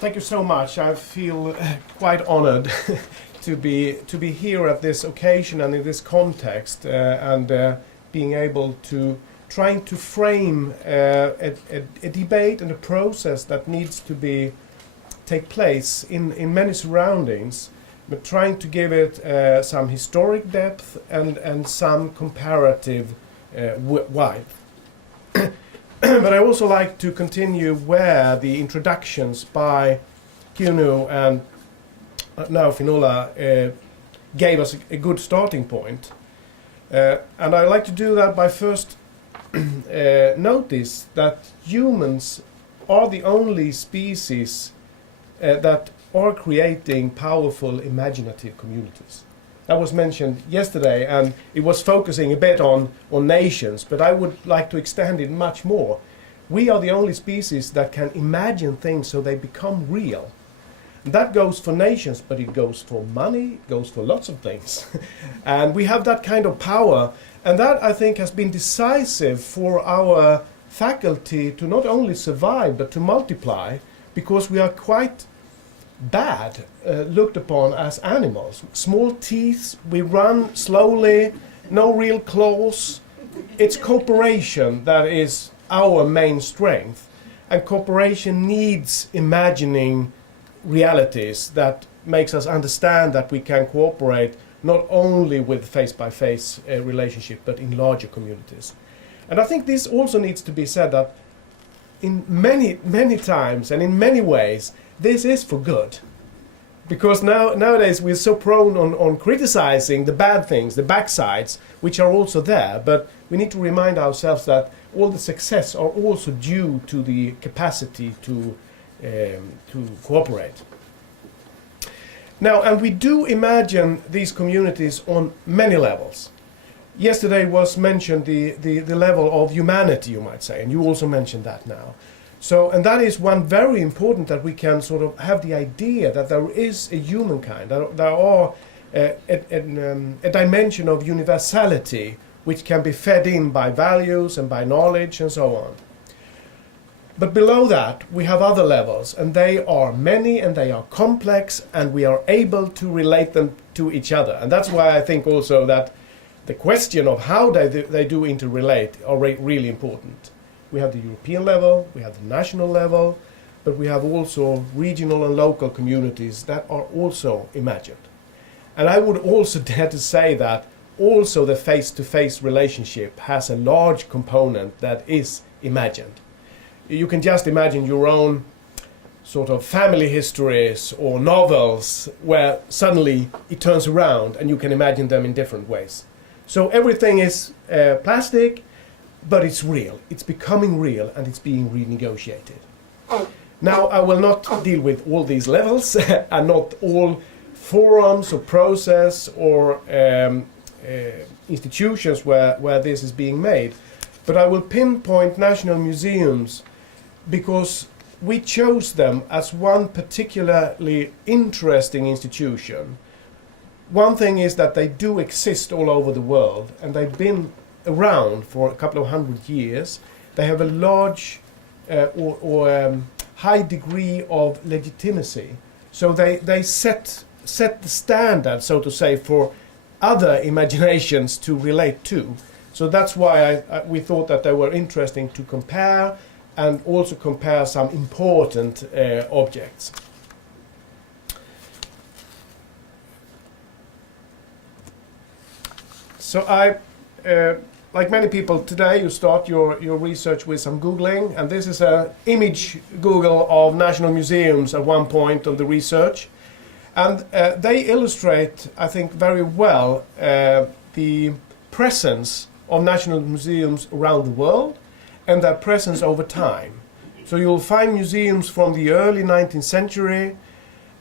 Thank you so much. I feel quite honored to be here at this occasion and in this context, and being able to trying to frame a debate and a process that needs to take place in many surroundings, but trying to give it some historic depth and some comparative width. But I also like to continue where the introductions by Kuno and now Finola gave us a good starting point. And I like to do that by first notice that humans are the only species that are creating powerful imaginative communities. That was mentioned yesterday, and it was focusing a bit on nations, but I would like to extend it much more. We are the only species that can imagine things so they become real. And that goes for nations, but it goes for money, it goes for lots of things. And we have that kind of power, and that I think has been decisive for our faculty to not only survive, but to multiply, because we are quite bad looked upon as animals. Small teeth, we run slowly, no real claws. It's cooperation that is our main strength, and cooperation needs imagining realities that makes us understand that we can cooperate not only with face-by-face relationship, but in larger communities. And I think this also needs to be said that in many times and in many ways this is for good, because nowadays we're so prone on criticizing the bad things, the backsides, which are also there, but we need to remind ourselves that all the success are also due to the capacity to cooperate. Now, and we do imagine these communities on many levels. Yesterday was mentioned the level of humanity, you might say, and you also mentioned that now. So, and that is one very important, that we can sort of have the idea that there is a humankind, there are a dimension of universality which can be fed in by values and by knowledge and so on. But below that we have other levels, and they are many and they are complex, and we are able to relate them to each other. And that's why I think also that the question of how they do interrelate are really important. We have the European level, we have the national level, but we have also regional and local communities that are also imagined. And I would also dare to say that also the face-to-face relationship has a large component that is imagined. You can just imagine your own sort of family histories or novels where suddenly it turns around and you can imagine them in different ways. So everything is plastic, but it's real. It's becoming real, and it's being renegotiated. Now, I will not deal with all these levels and not all forums or process or institutions where this is being made, but I will pinpoint national museums because we chose them as one particularly interesting institution. One thing is that they do exist all over the world, and they've been around for a couple of 100 years. They have a large high degree of legitimacy. So they set the standard, so to say, for other imaginations to relate to. So that's why we thought that they were interesting to compare, and also compare some important objects. So like many people today, you start your research with some Googling, and this is an image Google of national museums at one point of the research. And they illustrate, I think, very well the presence of national museums around the world and their presence over time. So you'll find museums from the early 19th century,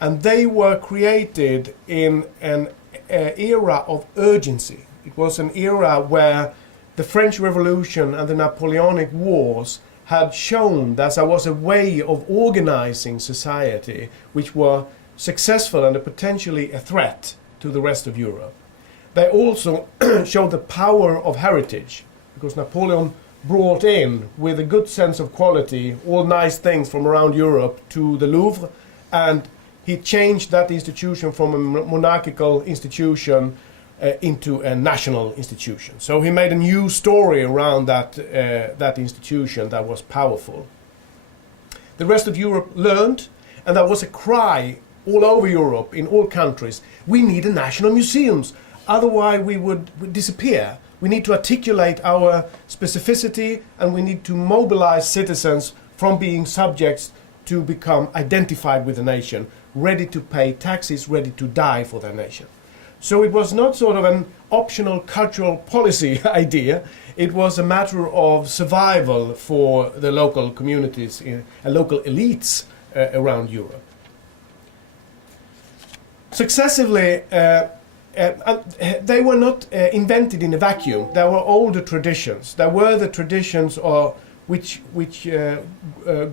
and they were created in an era of urgency. It was an era where the French Revolution and the Napoleonic Wars had shown that there was a way of organizing society which were successful and potentially a threat to the rest of Europe. They also showed the power of heritage, because Napoleon brought in, with a good sense of quality, all nice things from around Europe to the Louvre, and he changed that institution from a monarchical institution into a national institution. So he made a new story around that institution that was powerful. The rest of Europe learned, and there was a cry all over Europe, in all countries, we need a national museums, otherwise we would disappear. We need to articulate our specificity, and we need to mobilize citizens from being subjects to become identified with the nation, ready to pay taxes, ready to die for their nation. So it was not sort of an optional cultural policy idea, it was a matter of survival for the local communities and local elites around Europe. Successively, they were not invented in a vacuum. There were older traditions. There were the traditions which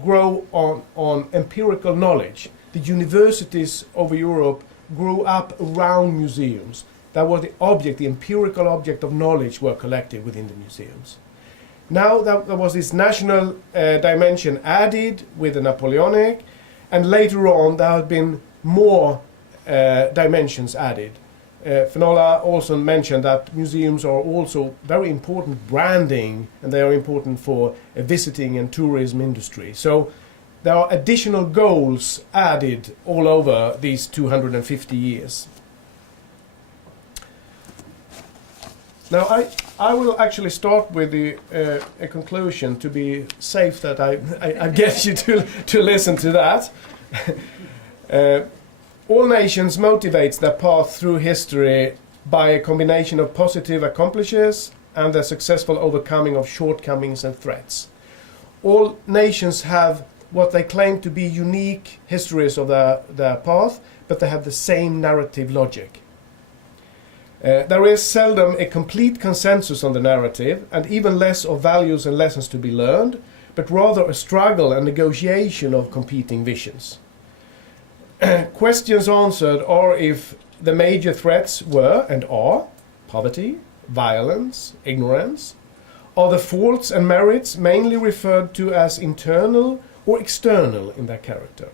grow on empirical knowledge. The universities over Europe grew up around museums. That was the empirical object of knowledge were collected within the museums. Now there was this national dimension added with the Napoleonic, and later on there have been more dimensions added. Finola also mentioned that museums are also very important branding, and they are important for visiting and tourism industry. So there are additional goals added all over these 250 years. Now I will actually start with a conclusion to be safe that I get you to listen to that. All nations motivates their path through history by a combination of positive accomplishments and the successful overcoming of shortcomings and threats. All nations have what they claim to be unique histories of their path, but they have the same narrative logic. There is seldom a complete consensus on the narrative, and even less of values and lessons to be learned, but rather a struggle and negotiation of competing visions. Questions answered are if the major threats were and are poverty, violence, ignorance. Are the faults and merits mainly referred to as internal or external in their character?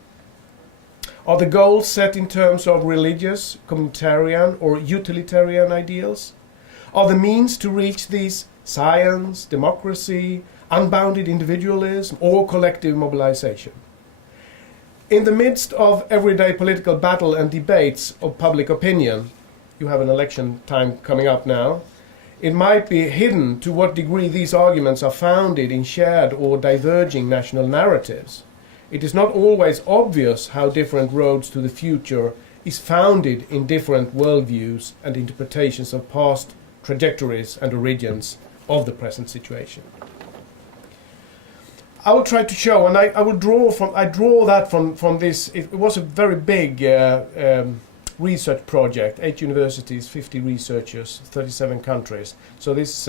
Are the goals set in terms of religious, communitarian or utilitarian ideals? Are the means to reach these science, democracy, unbounded individualism or collective mobilization? In the midst of everyday political battle and debates of public opinion, you have an election time coming up now, it might be hidden to what degree these arguments are founded in shared or diverging national narratives. It is not always obvious how different roads to the future is founded in different worldviews and interpretations of past trajectories and origins of the present situation. I will try to show, and I draw that from this. It was a very big research project, 8 universities, 50 researchers, 37 countries. So this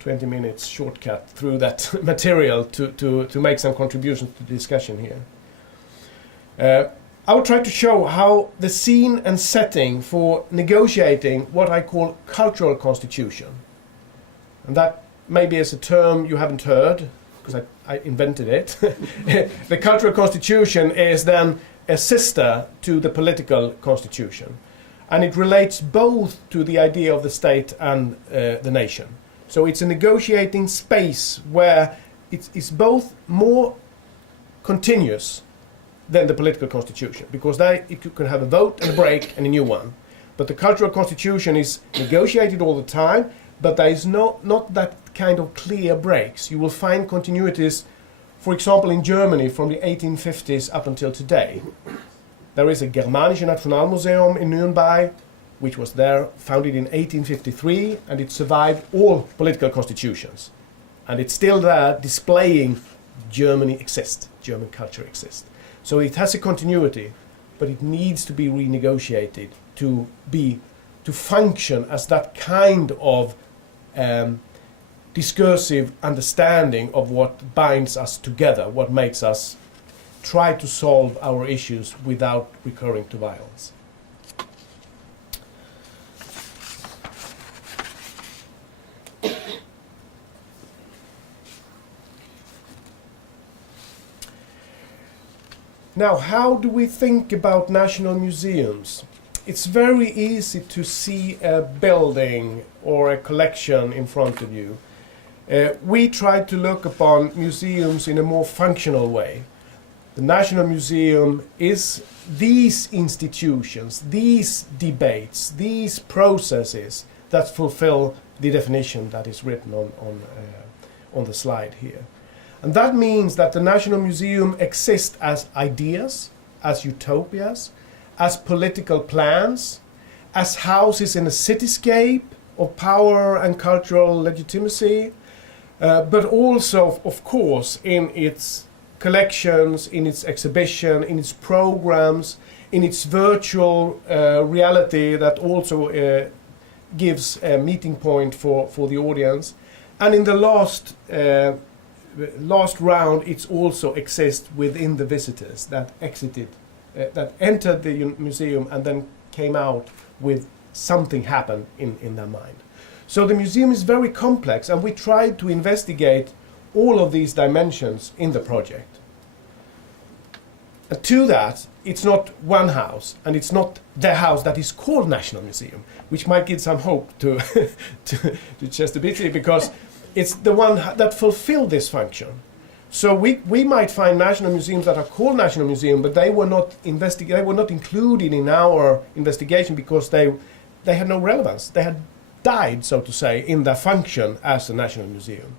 20 minutes shortcut through that material to make some contributions to the discussion here. I will try to show how the scene and setting for negotiating what I call cultural constitution, and that maybe is a term you haven't heard, because I invented it. The cultural constitution is then a sister to the political constitution, and it relates both to the idea of the state and the nation. So it's a negotiating space where it's both more continuous than the political constitution, because you can have a vote and a break and a new one. But the cultural constitution is negotiated all the time, but there is not that kind of clear breaks. You will find continuities, for example, in Germany from the 1850s up until today. There is a Germanische Nationalmuseum in Nuremberg, which was there, founded in 1853, and it survived all political constitutions. And it's still there, displaying Germany exists, German culture exists. So it has a continuity, but it needs to be renegotiated to function as that kind of discursive understanding of what binds us together, what makes us try to solve our issues without recurring to violence. Now, how do we think about national museums? It's very easy to see a building or a collection in front of you. We try to look upon museums in a more functional way. The National Museum is these institutions, these debates, these processes that fulfill the definition that is written on the slide here. And that means that the National Museum exists as ideas, as utopias, as political plans, as houses in a cityscape of power and cultural legitimacy, but also, of course, in its collections, in its exhibition, in its programs, in its virtual reality that also gives a meeting point for the audience. And in the last round, it also exists within the visitors that entered the museum and then came out with something happened in their mind. So the museum is very complex, and we tried to investigate all of these dimensions in the project. And to that, it's not one house, and it's not the house that is called National Museum, which might give some hope to Chester Beatty, because it's the one that fulfilled this function. So we might find national museums that are called National Museum, but they were not included in our investigation because they had no relevance. They had died, so to say, in their function as a national museum.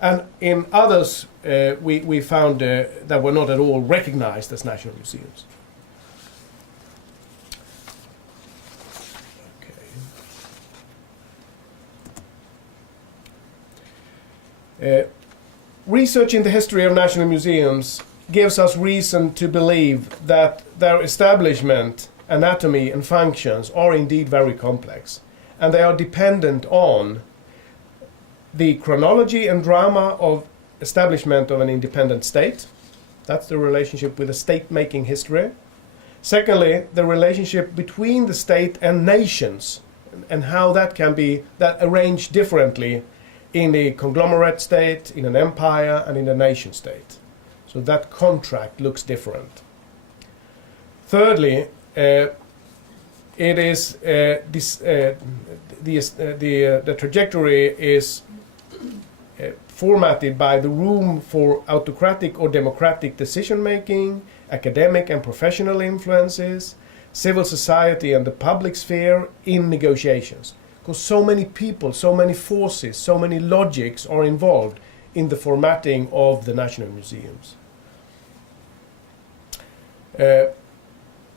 And in others, we found that were not at all recognized as national museums. Research in the history of national museums gives us reason to believe that their establishment, anatomy and functions are indeed very complex, and they are dependent on the chronology and drama of establishment of an independent state. That's the relationship with the state-making history. Secondly, the relationship between the state and nations, and how that can be arranged differently in a conglomerate state, in an empire, and in a nation state. So that contract looks different. Thirdly, it is the trajectory is formatted by the room for autocratic or democratic decision making, academic and professional influences, civil society and the public sphere in negotiations. Because so many people, so many forces, so many logics are involved in the formatting of the national museums.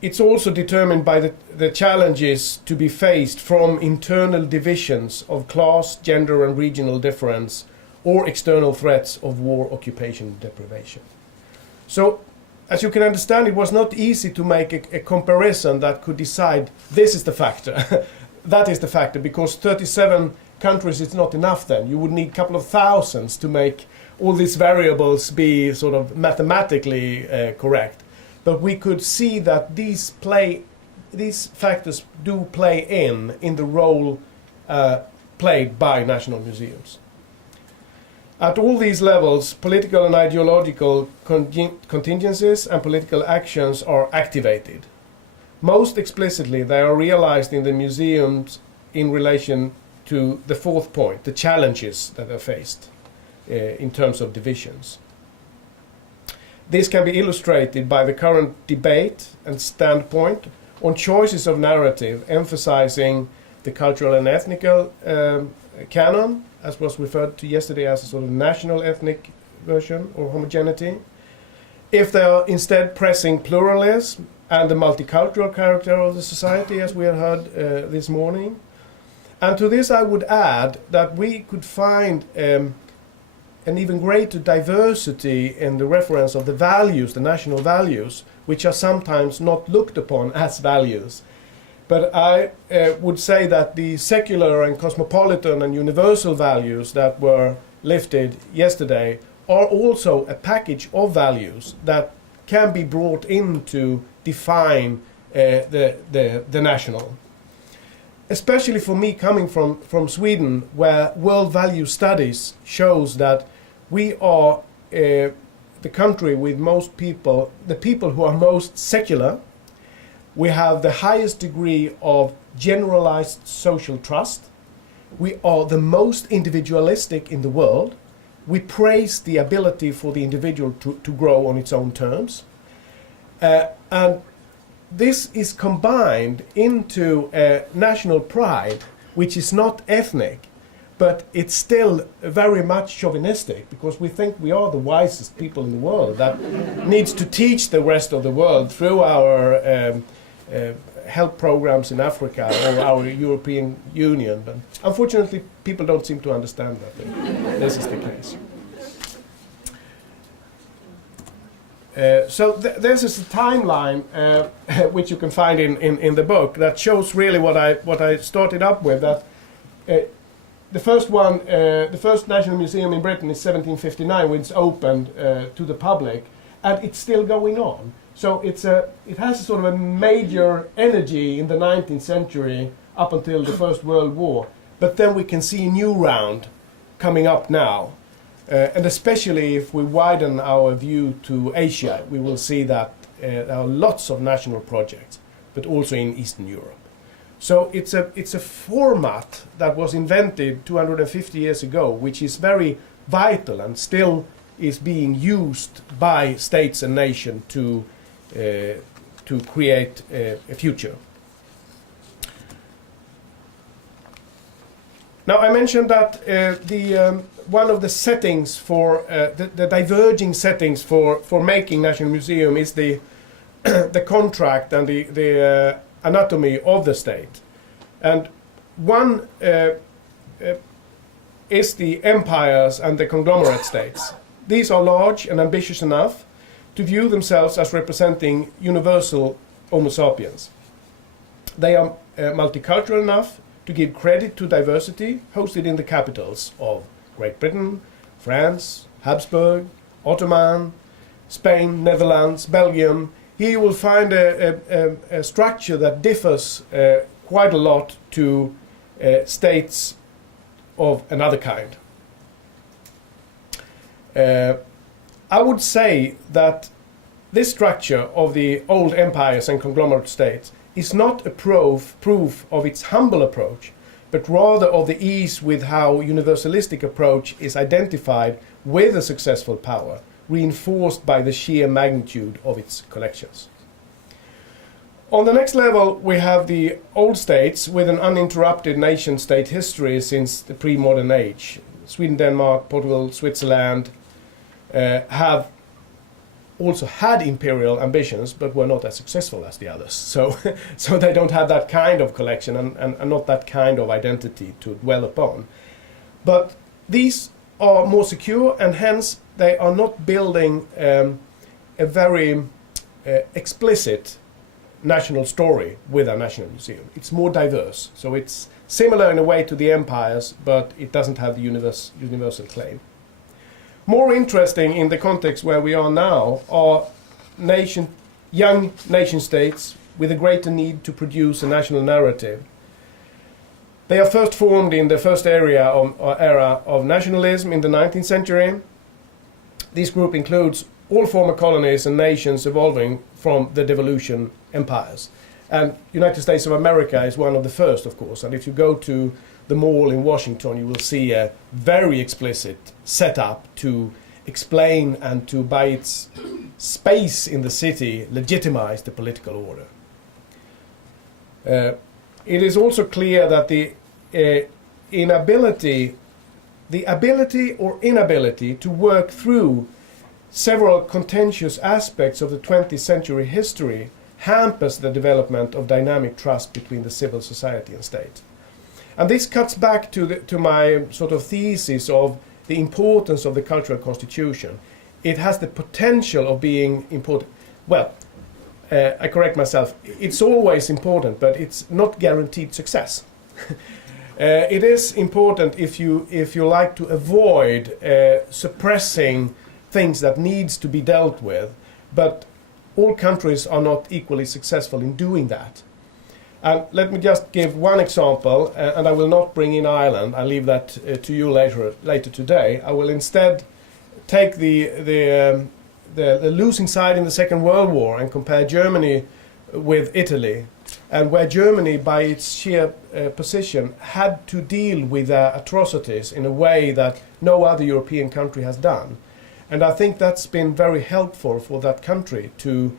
It's also determined by the challenges to be faced from internal divisions of class, gender and regional difference, or external threats of war, occupation, deprivation. So, as you can understand, it was not easy to make a comparison that could decide this is the factor. That is the factor, because 37 countries is not enough then. You would need a couple of thousands to make all these variables be sort of mathematically correct. But we could see that these factors do play in the role played by national museums. At all these levels, political and ideological contingencies and political actions are activated. Most explicitly, they are realized in the museums in relation to the fourth point, the challenges that are faced in terms of divisions. This can be illustrated by the current debate and standpoint on choices of narrative, emphasizing the cultural and ethnical canon, as was referred to yesterday as a sort of national ethnic version or homogeneity. If they are instead pressing pluralism and the multicultural character of the society, as we have heard this morning. And to this I would add that we could find an even greater diversity in the reference of the values, the national values, which are sometimes not looked upon as values. But I would say that the secular and cosmopolitan and universal values that were lifted yesterday are also a package of values that can be brought in to define the national. Especially for me, coming from Sweden, where world value studies shows that we are the the country with most people, the people who are most secular. We have the highest degree of generalized social trust. We are the most individualistic in the world. We praise the ability for the individual to grow on its own terms. And this is combined into a national pride, which is not ethnic, but it's still very much chauvinistic, because we think we are the wisest people in the world that needs to teach the rest of the world through our health programs in Africa or our European Union. But unfortunately, people don't seem to understand that this is the case. So this is a timeline which you can find in the book that shows really what I started up with. That the first National Museum in Britain is 1759 when it's opened to the public, and it's still going on. So it has a sort of a major energy in the 19th century up until the First World War. But then we can see a new round coming up now. And especially if we widen our view to Asia, we will see that there are lots of national projects, but also in Eastern Europe. So it's a format that was invented 250 years ago, which is very vital and still is being used by states and nations to create a future. Now, I mentioned that one of the settings for the diverging settings for making National Museum is the the contract and the anatomy of the state. And one is the empires and the conglomerate states. These are large and ambitious enough to view themselves as representing universal Homo sapiens. They are multicultural enough to give credit to diversity hosted in the capitals of Great Britain, France, Habsburg, Ottoman, Spain, Netherlands, Belgium. Here you will find a structure that differs quite a lot to states of another kind. I would say that this structure of the old empires and conglomerate states is not a proof of its humble approach, but rather of the ease with how universalistic approach is identified with a successful power, reinforced by the sheer magnitude of its collections. On the next level, we have the old states with an uninterrupted nation-state history since the pre-modern age. Sweden, Denmark, Portugal, Switzerland have also had imperial ambitions, but were not as successful as the others. So, so they don't have that kind of collection and not that kind of identity to dwell upon. But these are more secure, and hence they are not building a very explicit national story with a national museum. It's more diverse. So it's similar in a way to the empires, but it doesn't have the universal claim. More interesting in the context where we are now are young nation states with a greater need to produce a national narrative. They are first formed in the first era of nationalism in the 19th century. This group includes all former colonies and nations evolving from the devolution empires. And United States of America is one of the first, of course. And if you go to the mall in Washington, you will see a very explicit setup to explain and to, by its space in the city, legitimize the political order. It is also clear that the ability or inability to work through several contentious aspects of the 20th century history hampers the development of dynamic trust between the civil society and state. And this cuts back to my sort of thesis of the importance of the cultural constitution. It has the potential of being important. Well, I correct myself. It's always important, but it's not guaranteed success. It is important if you like to avoid suppressing things that needs to be dealt with, but all countries are not equally successful in doing that. And let me just give one example, and I will not bring in Ireland. I'll leave that to you later today. I will instead take the the losing side in the Second World War and compare Germany with Italy, and where Germany, by its sheer position, had to deal with atrocities in a way that no other European country has done. And I think that's been very helpful for that country to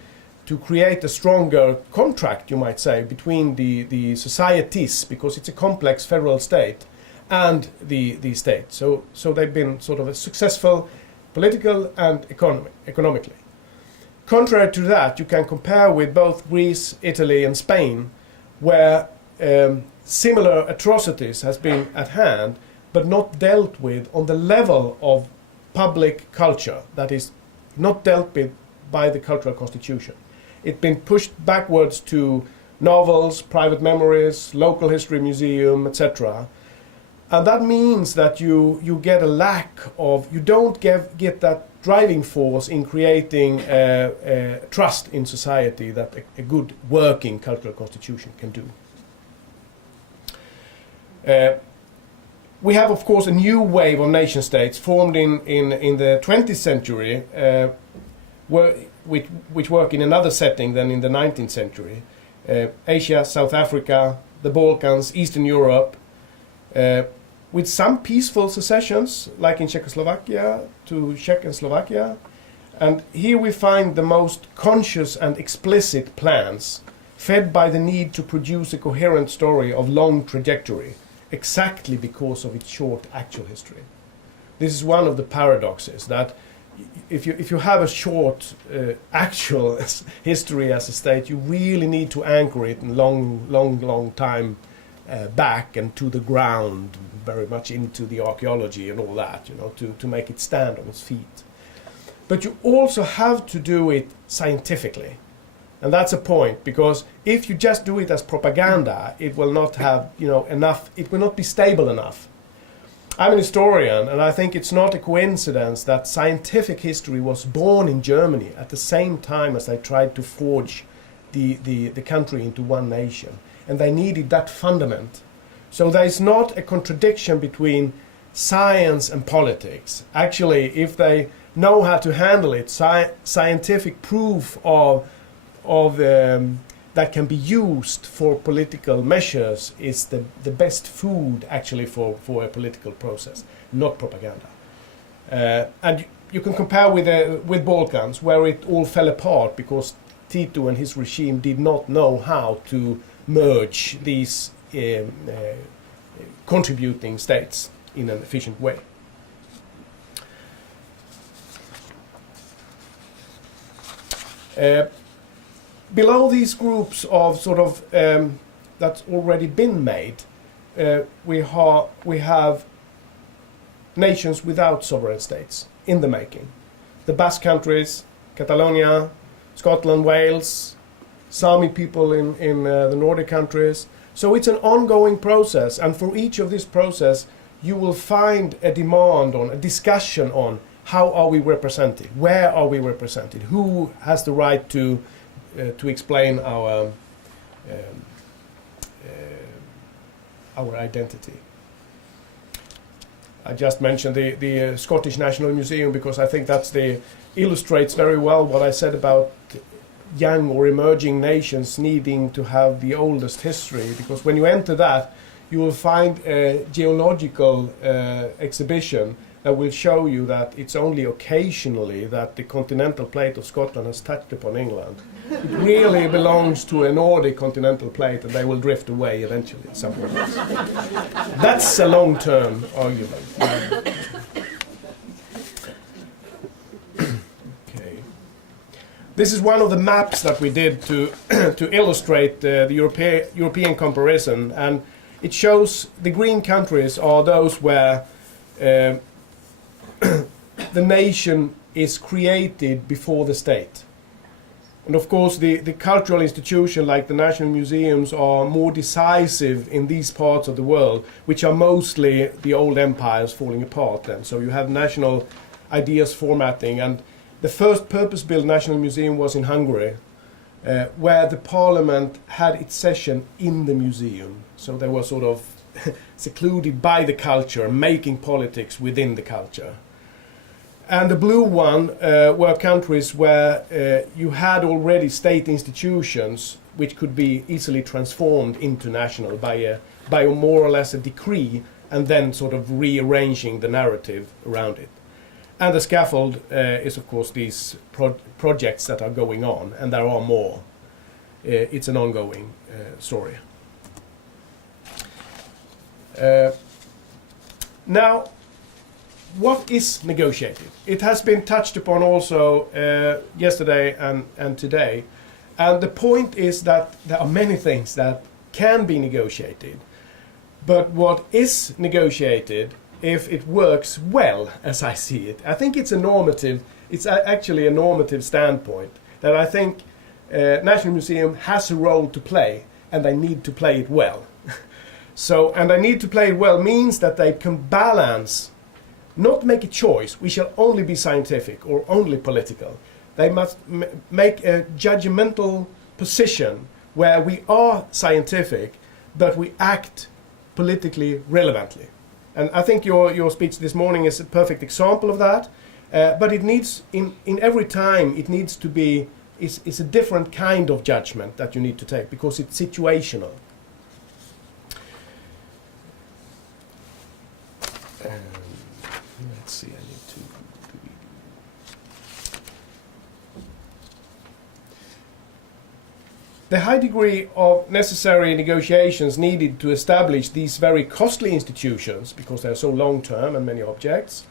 create a stronger contract, you might say, between the societies, because it's a complex federal state, and the state. So they've been sort of a successful political and economically. Contrary to that, you can compare with both Greece, Italy and Spain, where similar atrocities has been at hand, but not dealt with on the level of public culture, that is not dealt with by the cultural constitution. It's been pushed backwards to novels, private memories, local history museum, etc. And that means that you get a lack of, you don't get that driving force in creating trust in society that a good working cultural constitution can do. We have, of course, a new wave of nation states formed in the 20th century, which work in another setting than in the 19th century. Asia, South Africa, the Balkans, Eastern Europe, with some peaceful secessions, like in Czechoslovakia to Czech and Slovakia. And here we find the most conscious and explicit plans, fed by the need to produce a coherent story of long trajectory, exactly because of its short actual history. This is one of the paradoxes, that if you have a short actual history as a state, you really need to anchor it in long time back and to the ground, very much into the archaeology and all that, to make it stand on its feet. But you also have to do it scientifically. And that's a point, because if you just do it as propaganda, it will not have, enough, it will not be stable enough. I'm an historian, and I think it's not a coincidence that scientific history was born in Germany at the same time as they tried to forge the country into one nation. And they needed that fundament. So there is not a contradiction between science and politics. Actually, if they know how to handle it, scientific proof that can be used for political measures is the best food actually for a political process, not propaganda. And you can compare with Balkans, where it all fell apart because Tito and his regime did not know how to merge these contributing states in an efficient way. Below these groups of that's already been made, we have nations without sovereign states in the making. The Basque countries, Catalonia, Scotland, Wales, Sami people in the Nordic countries. So it's an ongoing process, and for each of this process you will find a demand on, a discussion on, how are we represented, where are we represented, who has the right to explain our identity. I just mentioned the Scottish National Museum because I think illustrates very well what I said about young or emerging nations needing to have the oldest history, because when you enter that, you will find a geological exhibition that will show you that it's only occasionally that the continental plate of Scotland has touched upon England. It really belongs to a Nordic continental plate, and they will drift away eventually somewhere else. That's a long-term argument. Okay. This is one of the maps that we did to illustrate the European comparison, and it shows the green countries are those where the nation is created before the state. And of course the cultural institutions like the national museums are more decisive in these parts of the world, which are mostly the old empires falling apart then. So you have national ideas formatting, and the first purpose-built national museum was in Hungary, where the parliament had its session in the museum. So they were sort of secluded by the culture, making politics within the culture. And the blue one were countries where you had already state institutions which could be easily transformed into national by a more or less a decree, and then sort of rearranging the narrative around it. And the scaffold is, of course, these projects that are going on, and there are more. It's an ongoing story. Now, what is negotiated? It has been touched upon also yesterday and today. And the point is that there are many things that can be negotiated. But what is negotiated, if it works well, as I see it, I think it's actually a normative standpoint, that I think National Museum has a role to play, and they need to play it well. And they need to play it well means that they can balance, not make a choice, we shall only be scientific or only political. They must make a judgmental position where we are scientific, but we act politically relevantly. And I think your speech this morning is a perfect example of that. But it needs, in every time, it needs to be, it's a different kind of judgment that you need to take, because it's situational. Let's see, I need to... The high degree of necessary negotiations needed to establish these very costly institutions, because they are so long-term and many objects,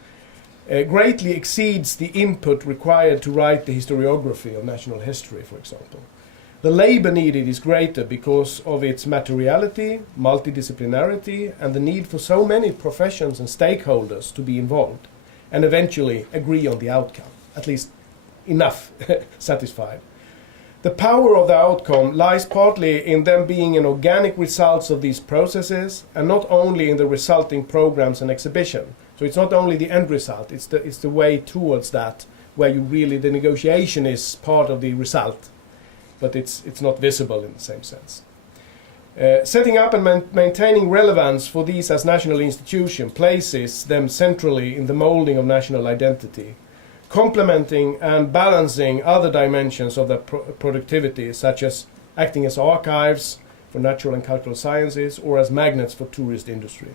greatly exceeds the input required to write the historiography of national history, for example. The labor needed is greater because of its materiality, multidisciplinarity, and the need for so many professions and stakeholders to be involved and eventually agree on the outcome, at least enough satisfied. The power of the outcome lies partly in them being an organic result of these processes, and not only in the resulting programs and exhibition. So it's not only the end result, it's the way towards that, where you really, the negotiation is part of the result, but it's not visible in the same sense. Setting up and maintaining relevance for these as national institution places them centrally in the molding of national identity, complementing and balancing other dimensions of their productivity, such as acting as archives for natural and cultural sciences or as magnets for tourist industry.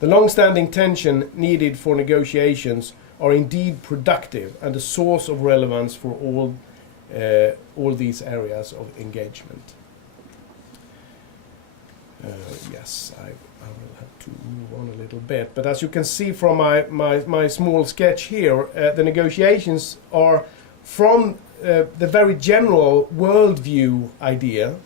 The long-standing tension needed for negotiations are indeed productive and a source of relevance for all these areas of engagement. Yes, I will have to move on a little bit. But as you can see from my small sketch here, the negotiations are from the very general worldview idea,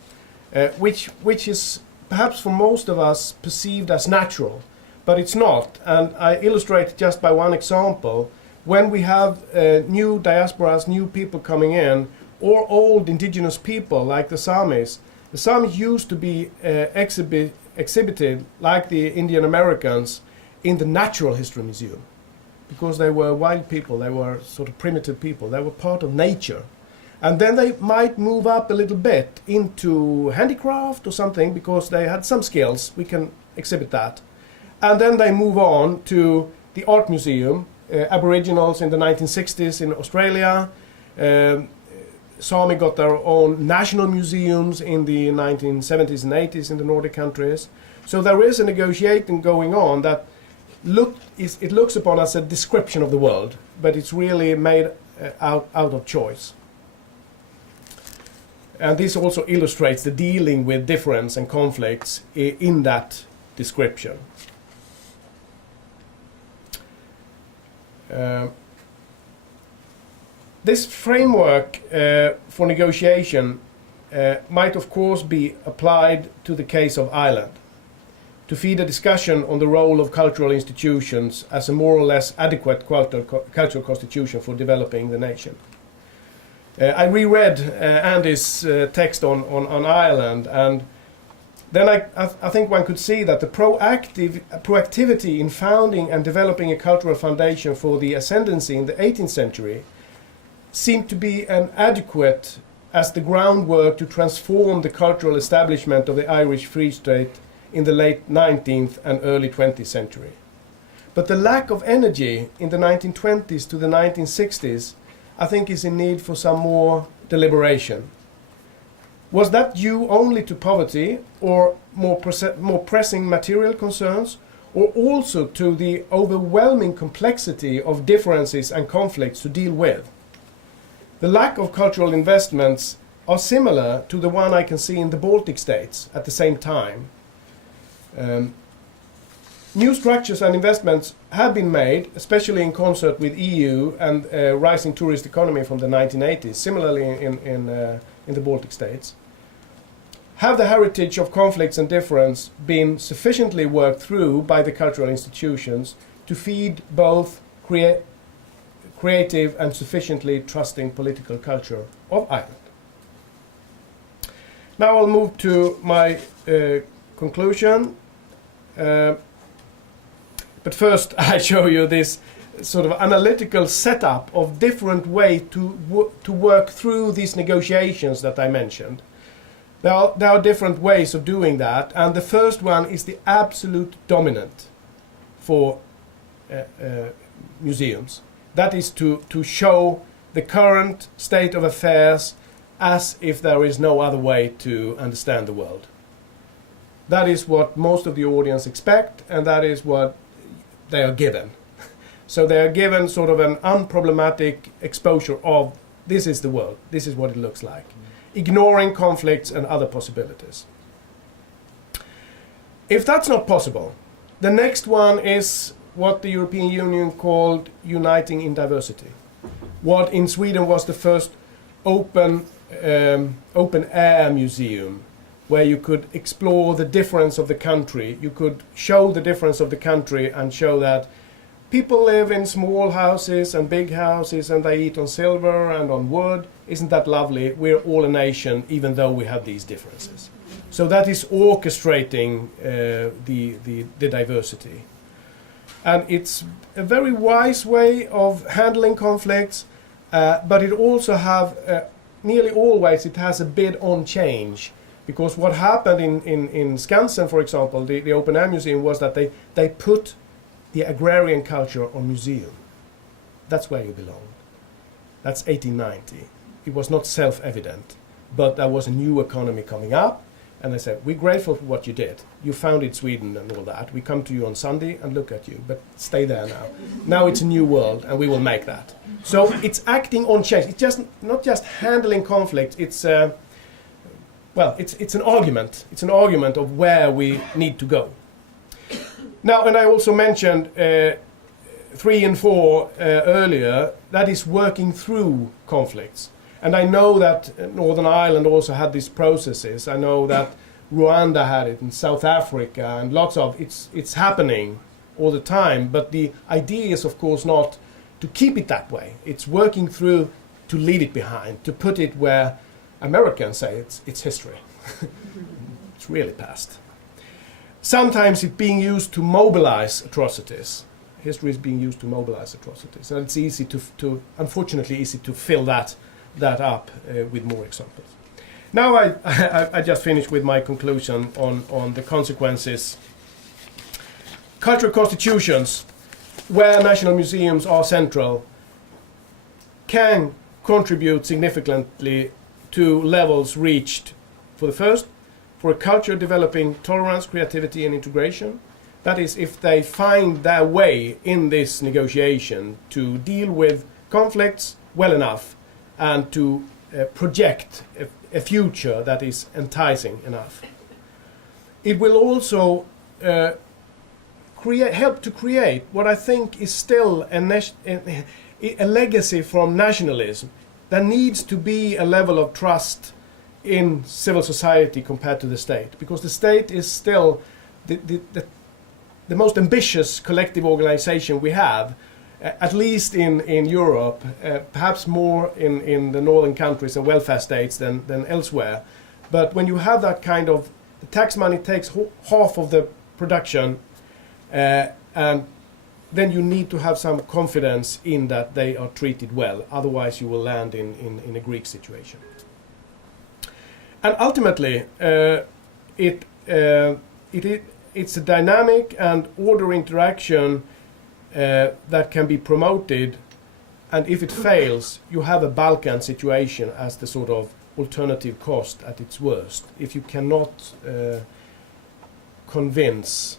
which is perhaps for most of us perceived as natural, but it's not. And I illustrate just by one example. When we have new diasporas, new people coming in, or old indigenous people like the Samis used to be exhibited like the Indian Americans in the Natural History Museum, because they were wild people, they were sort of primitive people, they were part of nature. And then they might move up a little bit into handicraft or something, because they had some skills, we can exhibit that. And then they move on to the Art Museum, Aboriginals in the 1960s in Australia. Sami got their own national museums in the 1970s and 80s in the Nordic countries. So there is a negotiating going on that it looks upon as a description of the world, but it's really made out of choice. And this also illustrates the dealing with difference and conflicts in that description. This framework for negotiation might of course be applied to the case of Ireland, to feed a discussion on the role of cultural institutions as a more or less adequate cultural constitution for developing the nation. I reread Andy's text on Ireland, and then I think one could see that the proactivity in founding and developing a cultural foundation for the ascendancy in the 18th century seemed to be an adequate as the groundwork to transform the cultural establishment of the Irish Free State in the late 19th and early 20th century. But the lack of energy in the 1920s to the 1960s, I think, is in need for some more deliberation. Was that due only to poverty or more pressing material concerns, or also to the overwhelming complexity of differences and conflicts to deal with? The lack of cultural investments are similar to the one I can see in the Baltic states at the same time. New structures and investments have been made, especially in concert with EU and rising tourist economy from the 1980s, similarly in the Baltic states. Have the heritage of conflicts and difference been sufficiently worked through by the cultural institutions to feed both creative and sufficiently trusting political culture of Ireland? Now I'll move to my conclusion. But first I show you this sort of analytical setup of different ways to work through these negotiations that I mentioned. There are different ways of doing that, and the first one is the absolute dominant for museums. That is to show the current state of affairs as if there is no other way to understand the world. That is what most of the audience expect, and that is what they are given. So they are given sort of an unproblematic exposure of this is the world, this is what it looks like, ignoring conflicts and other possibilities. If that's not possible, the next one is what the European Union called uniting in diversity. What in Sweden was the first open air museum, where you could explore the difference of the country. You could show the difference of the country and show that people live in small houses and big houses, and they eat on silver and on wood. Isn't that lovely? We're all a nation, even though we have these differences. So that is orchestrating the diversity. And it's a very wise way of handling conflicts, but it also have, nearly always, it has a bid on change. Because what happened in Skansen, for example, the Open Air Museum, was that they put the agrarian culture on museum. That's where you belong. That's 1890. It was not self-evident, but there was a new economy coming up, and they said, we're grateful for what you did. You founded Sweden and all that. We come to you on Sunday and look at you, but stay there now. Now it's a new world, and we will make that. So it's acting on change. It's just not just handling conflict. It's it's an argument. It's an argument of where we need to go. Now, and I also mentioned 3 and 4 earlier, that is working through conflicts. And I know that Northern Ireland also had these processes. I know that Rwanda had it, and South Africa, and lots of it's happening all the time. But the idea is, of course, not to keep it that way. It's working through to leave it behind, to put it where Americans say it's history. It's really past. Sometimes it's being used to mobilize atrocities. History is being used to mobilize atrocities, and it's easy to unfortunately easy to fill that up with more examples. Now I just finished with my conclusion on the consequences. Cultural constitutions, where national museums are central, can contribute significantly to levels reached, for the first, for a culture developing tolerance, creativity and integration. That is, if they find their way in this negotiation to deal with conflicts well enough and to project a future that is enticing enough. It will also help to create what I think is still a legacy from nationalism. There needs to be a level of trust in civil society compared to the state, because the state is still the most ambitious collective organization we have, at least in Europe, perhaps more in the northern countries and welfare states than elsewhere. But when you have that kind of, the tax money takes half of the production, and then you need to have some confidence in that they are treated well. Otherwise you will land in a Greek situation. And ultimately, it's a dynamic and order interaction that can be promoted, and if it fails, you have a Balkan situation as the sort of alternative cost at its worst. If you cannot convince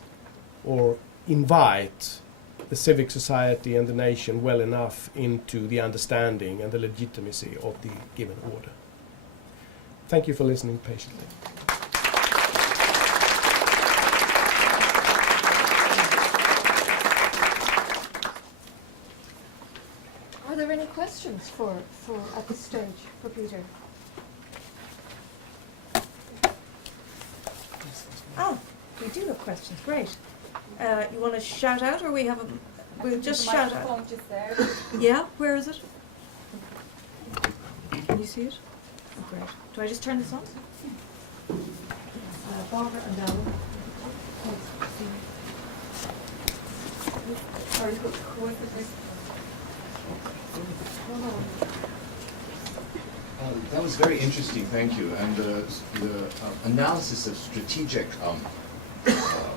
or invite the civic society and the nation well enough into the understanding and the legitimacy of the given order. Thank you for listening patiently. Are there any questions for at this stage for Peter? Oh, we do have questions. Great. You want to shout out, or we have a? We'll just shout out. Just there. Yeah, where is it? Can you see it? Oh, great. Do I just turn this on? Barbara and Alan. Sorry, who was the first? That was very interesting, thank you. And the analysis of strategic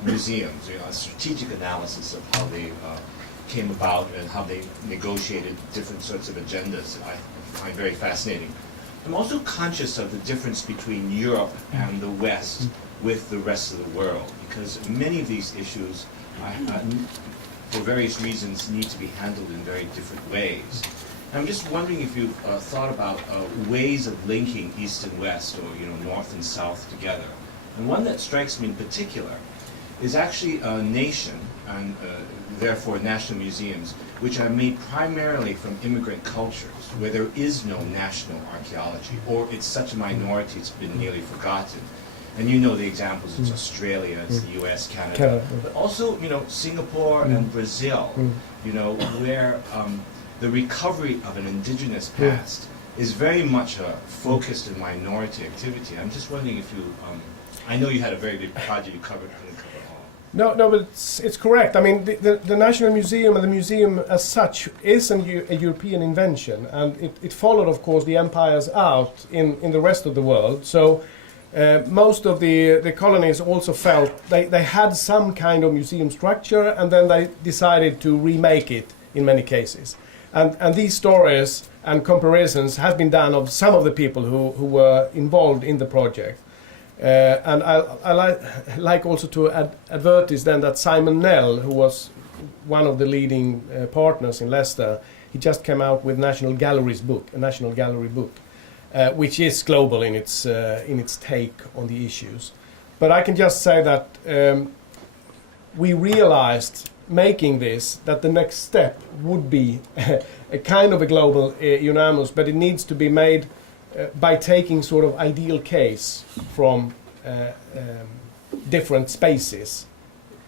museums, a strategic analysis of how they came about and how they negotiated different sorts of agendas, I find very fascinating. I'm also conscious of the difference between Europe and the West with the rest of the world, because many of these issues, for various reasons, need to be handled in very different ways. I'm just wondering if you've thought about ways of linking East and West, or North and South together. And one that strikes me in particular is actually a nation, and therefore national museums, which are made primarily from immigrant cultures, where there is no national archaeology, or it's such a minority it's been nearly forgotten. And you know the examples, it's Australia, it's the US, Canada, but also Singapore and Brazil, where the recovery of an indigenous past is very much a focused and minority activity. I'm just wondering if you, I know you had a very big project you covered, couldn't cover all. No, but it's correct. I mean, the National Museum and the museum as such is a European invention, and it followed, of course, the empires out in the rest of the world. So most of the colonies also felt they had some kind of museum structure, and then they decided to remake it in many cases. And these stories and comparisons have been done of some of the people who were involved in the project. And I like also to advertise then that Simon Nell, who was one of the leading partners in Leicester, he just came out with National Gallery's book, a National Gallery book, which is global in its take on the issues. But I can just say that we realized, making this, that the next step would be a kind of a global unanimous, but it needs to be made by taking sort of ideal case from different spaces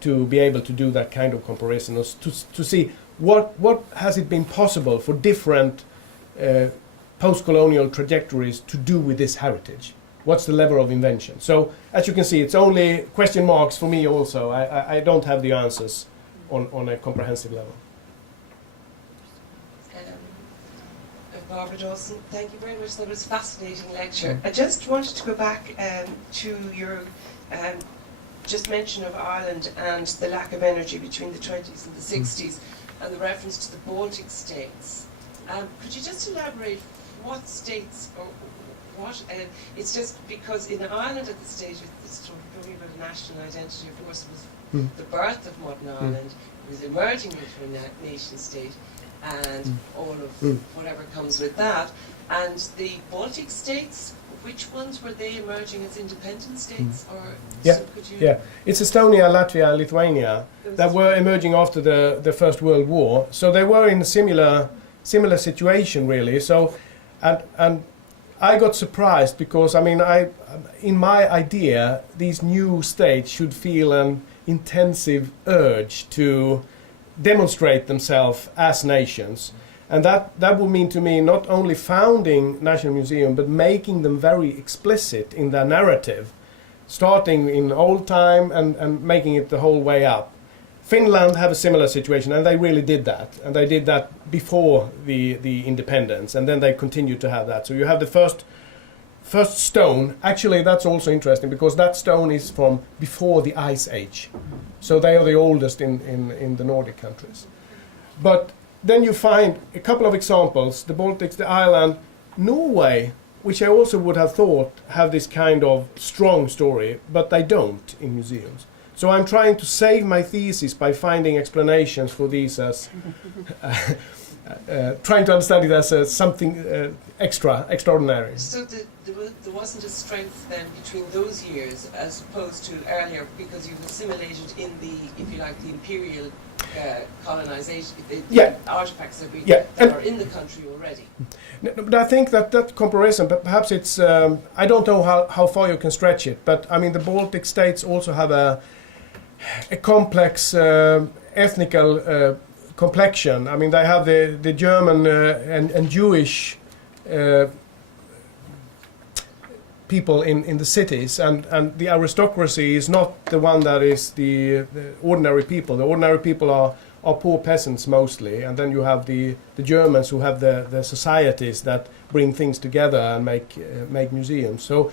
to be able to do that kind of comparison, to see what has it been possible for different post-colonial trajectories to do with this heritage. What's the level of invention? So as you can see, it's only question marks for me also. I don't have the answers on a comprehensive level. Barbara Dawson, thank you very much. That was a fascinating lecture. I just wanted to go back to your just mention of Ireland and the lack of energy between the 20s and the 60s and the reference to the Baltic states. Could you just elaborate what states or what? It's just because in Ireland at the stage, it's talking about a national identity, of course, was the birth of modern Ireland. It was emerging into a nation state, and all of whatever comes with that. And the Baltic states, which ones were they emerging as independent states? Or so could you it's Estonia, Latvia, Lithuania that were emerging after the First World War. So they were in a similar situation, really. So, and I got surprised because, I mean, in my idea, these new states should feel an intensive urge to demonstrate themselves as nations. And that would mean to me not only founding National Museum, but making them very explicit in their narrative, starting in old time and making it the whole way up. Finland have a similar situation, and they really did that. And they did that before the independence, and then they continued to have that. So you have the first stone. Actually, that's also interesting, because that stone is from before the Ice Age. So they are the oldest in the Nordic countries. But then you find a couple of examples, the Baltics, the Ireland, Norway, which I also would have thought have this kind of strong story, but they don't in museums. So I'm trying to save my thesis by finding explanations for these as trying to understand it as something extraordinary. So there wasn't a strength then between those years as opposed to earlier, because you've assimilated in the, if you like, the imperial colonization, the artifacts that are in the country already. But I think that comparison, but perhaps it's, I don't know how far you can stretch it, but I mean the Baltic states also have a complex ethnical complexion. I mean they have the German and Jewish people in the cities, and the aristocracy is not the one that is the ordinary people. The ordinary people are poor peasants mostly, and then you have the Germans who have the societies that bring things together and make museums. So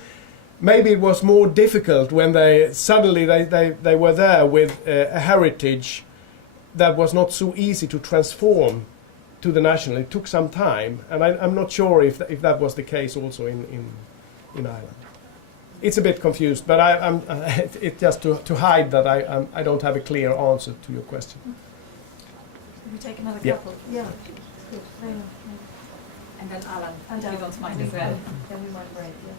maybe it was more difficult when they suddenly they were there with a heritage that was not so easy to transform to the national. It took some time, and I'm not sure if that was the case also in Ireland. It's a bit confused, but I'm it's just to hide that I don't have a clear answer to your question. Can we take another Yeah. couple? Yeah. Good. And then Alan, And if you don't mind as well. Then we might break. Yeah.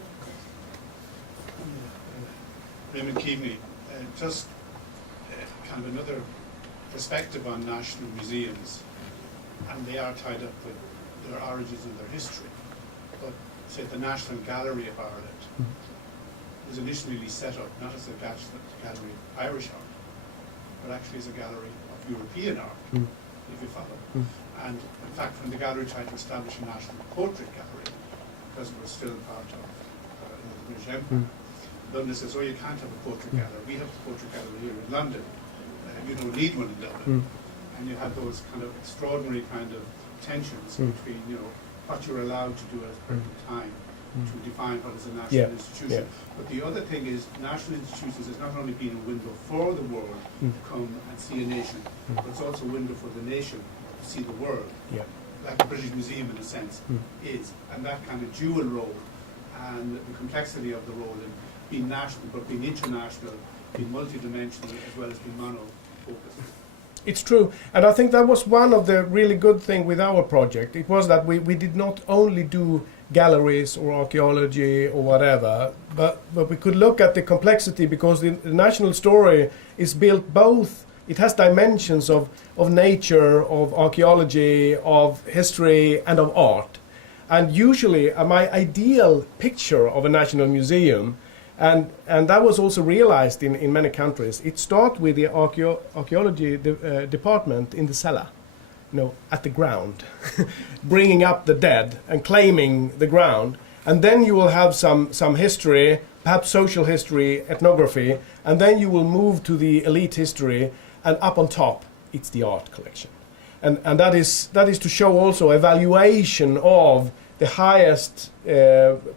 Raymond Keaveney, just kind of another perspective on national museums, and they are tied up with their origins and their history. But say the National Gallery of Ireland was initially set up not as a gallery of Irish art, but actually as a gallery of European art, if you follow. And in fact, when the gallery tried to establish a national portrait gallery, because it was still part of the British Empire, London says, oh, you can't have a portrait gallery. We have a portrait gallery here in London. You don't need one in Dublin. And you have those kind of extraordinary kind of tensions between, you know, what you're allowed to do at a certain time to define what is a national institution. But the other thing is, national institutions has not only been a window for the world to come and see a nation, but it's also a window for the nation to see the world, like the British Museum in a sense is. And that kind of dual role and the complexity of the role in being national but being international, being multidimensional as well as being mono-focused. It's true, and I think that was one of the really good thing with our project. It was that we did not only do galleries or archaeology or whatever, but we could look at the complexity, because the national story is built both. It has dimensions of nature, of archaeology, of history, and of art. And usually my ideal picture of a national museum, and that was also realized in many countries, it starts with the archaeology department in the cellar, you know, at the ground, bringing up the dead and claiming the ground. And then you will have some history, perhaps social history, ethnography, and then you will move to the elite history, and up on top, it's the art collection. And that is to show also a valuation of the highest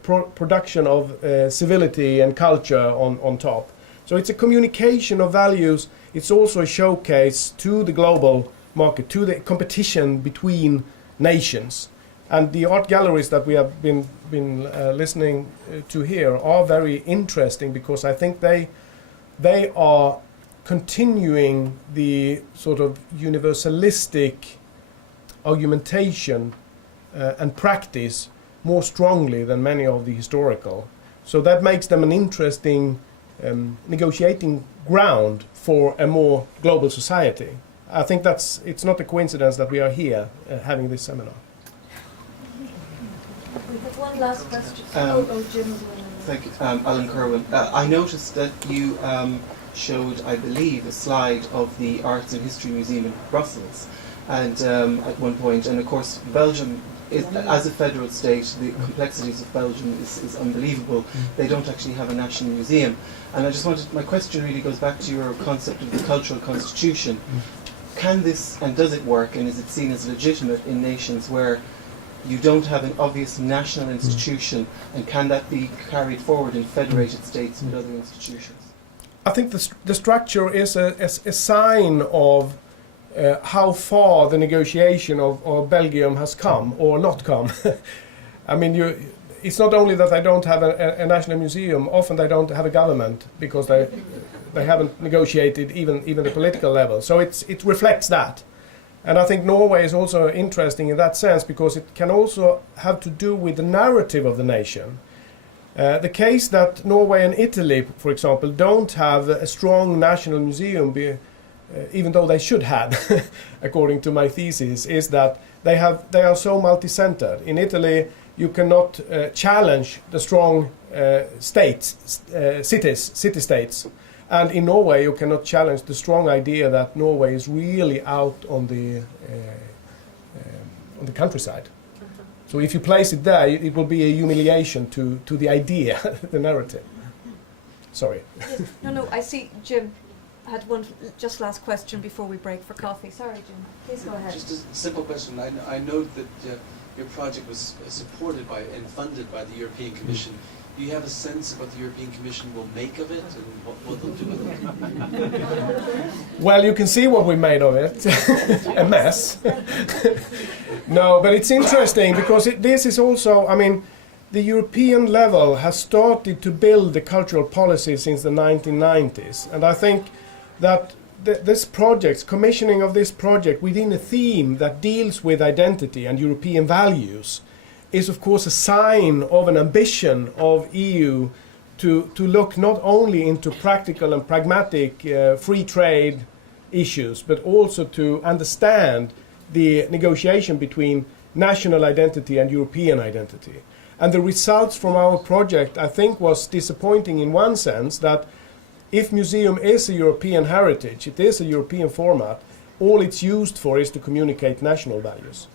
production of civility and culture on top. So it's a communication of values. It's also a showcase to the global market, to the competition between nations. And the art galleries that we have been listening to here are very interesting, because I think they are continuing the sort of universalistic argumentation and practice more strongly than many of the historical. So that makes them an interesting negotiating ground for a more global society. I think it's not a coincidence that we are here having this seminar. We have one last question. Jim. Thank you. Alan Kerwin. I noticed that you showed, I believe, a slide of the Arts and History Museum in Brussels, and at one point, and of course Belgium is, as a federal state, the complexities of Belgium is unbelievable. They don't actually have a national museum, and I just wanted, my question really goes back to your concept of the cultural constitution. Can this, and does it work, and is it seen as legitimate in nations where you don't have an obvious national institution, and can that be carried forward in federated states with other institutions? I think the structure is a sign of how far the negotiation of Belgium has come or not come. I mean, it's not only that they don't have a national museum, often they don't have a government because they haven't negotiated even the political level. So it reflects that. And I think Norway is also interesting in that sense because it can also have to do with the narrative of the nation. The case that Norway and Italy, for example, don't have a strong national museum, even though they should have, according to my thesis, is that they are so multi-centered. In Italy, you cannot challenge the strong city-states. And in Norway, you cannot challenge the strong idea that Norway is really out on the countryside. So if you place it there, it will be a humiliation to the idea, the narrative. Sorry. No, I see Jim had one just last question before we break for coffee. Sorry, Jim. Please go ahead. Just a simple question. I note that your project was supported by and funded by the European Commission. Do you have a sense of what the European Commission will make of it and what they'll do with it? Well, you can see what we made of it. A mess. No, but it's interesting because this is also, I mean, the European level has started to build the cultural policy since the 1990s. And I think that this project, commissioning of this project within a theme that deals with identity and European values is of course a sign of an ambition of EU to look not only into practical and pragmatic free trade issues, but also to understand the negotiation between national identity and European identity. And the results from our project, I think, was disappointing in one sense, that if museum is a European heritage, it is a European format, all it's used for is to communicate national values.